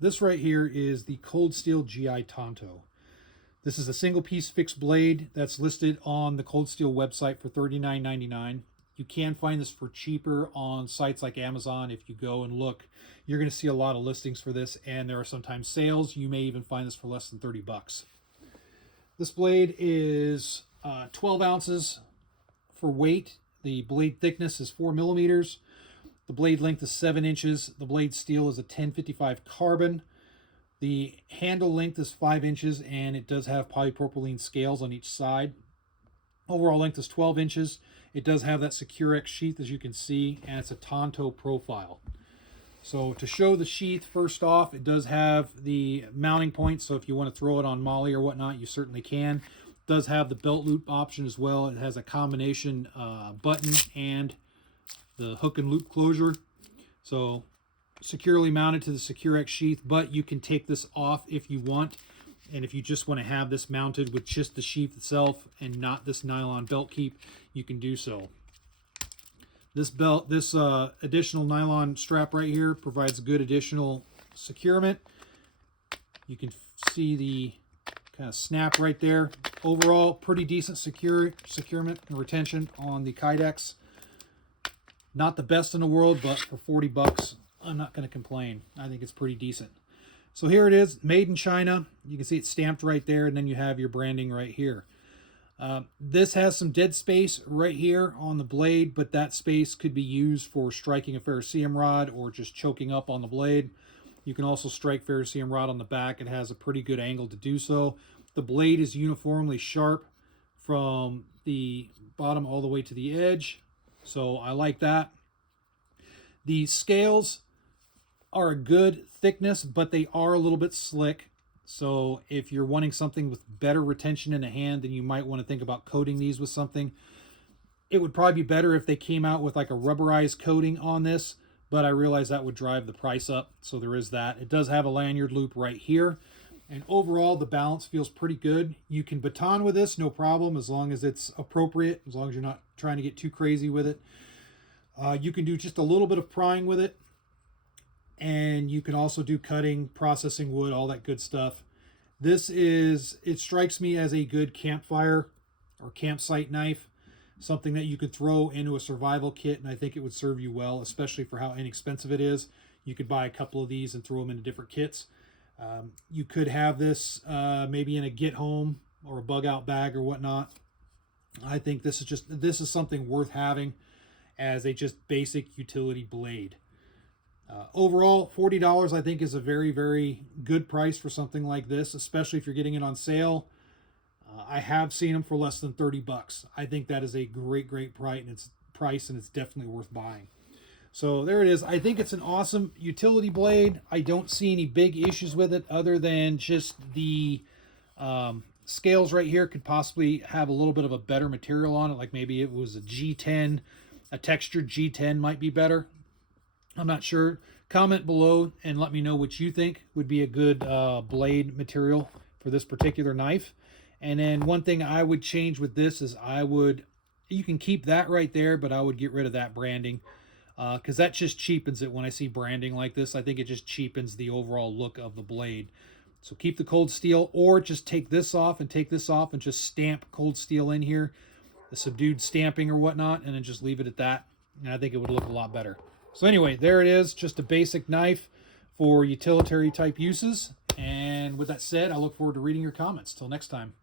This right here is the Cold Steel GI Tanto. This is a single piece fixed blade that's listed on the Cold Steel website for $39.99. You can find this for cheaper on sites like Amazon. If you go and look, you're going to see a lot of listings for this, and there are sometimes sales. You may even find this for less than 30 bucks. This blade is 12 ounces for weight. The blade thickness is 4 millimeters. The blade length is 7 inches. The blade steel is a 1055 carbon. The handle length is 5 inches, and it does have polypropylene scales on each side. Overall length is 12 inches. It does have that Securex sheath, as you can see, and it's a Tanto profile. So to show the sheath, first off, it does have the mounting point, so if you want to throw it on molly or whatnot, you certainly can. It does have the belt loop option as well. It has a combination button and the hook and loop closure. So securely mounted to the Securex sheath, but you can take this off if you want. And if you just want to have this mounted with just the sheath itself and not this nylon belt keep, you can do so. This additional nylon strap right here provides good additional securement. You can see the kind of snap right there. Overall, pretty decent securement and retention on the Kydex. Not the best in the world, but for 40 bucks, I'm not going to complain. I think it's pretty decent. So here it is, made in China. You can see it's stamped right there, and then you have your branding right here. This has some dead space right here on the blade, but that space could be used for striking a ferrocerium rod or just choking up on the blade. You can also strike ferrocerium rod on the back. It has a pretty good angle to do so. The blade is uniformly sharp from the bottom all the way to the edge, so I like that. The scales are a good thickness, but they are a little bit slick. So if you're wanting something with better retention in the hand, then you might want to think about coating these with something. It would probably be better if they came out with like a rubberized coating on this, but I realize that would drive the price up. So there is that. It does have a lanyard loop right here. And overall, the balance feels pretty good. You can baton with this, no problem, as long as it's appropriate, as long as you're not trying to get too crazy with it. You can do just a little bit of prying with it. And you can also do cutting, processing wood, all that good stuff. It strikes me as a good campfire or campsite knife, something that you could throw into a survival kit, and I think it would serve you well, especially for how inexpensive it is. You could buy a couple of these and throw them into different kits. You could have this maybe in a get home or a bug out bag or whatnot. I think this is something worth having as a just basic utility blade. Overall, $40 I think is a very, very good price for something like this, especially if you're getting it on sale. I have seen them for less than 30 bucks. I think that is a great, great price, and it's definitely worth buying. So there it is. I think it's an awesome utility blade. I don't see any big issues with it other than just the scales right here could possibly have a little bit of a better material on it. Like maybe it was a G10, a textured G10 might be better. I'm not sure. Comment below and let me know what you think would be a good blade material for this particular knife. And then one thing I would change with this is you can keep that right there, but I would get rid of that branding because that just cheapens it when I see branding like this. I think it just cheapens the overall look of the blade. So keep the Cold Steel, or just take this off and just stamp Cold Steel in here, the subdued stamping or whatnot, and then just leave it at that. And I think it would look a lot better. So anyway, there it is, just a basic knife for utilitarian type uses. And with that said, I look forward to reading your comments. Till next time.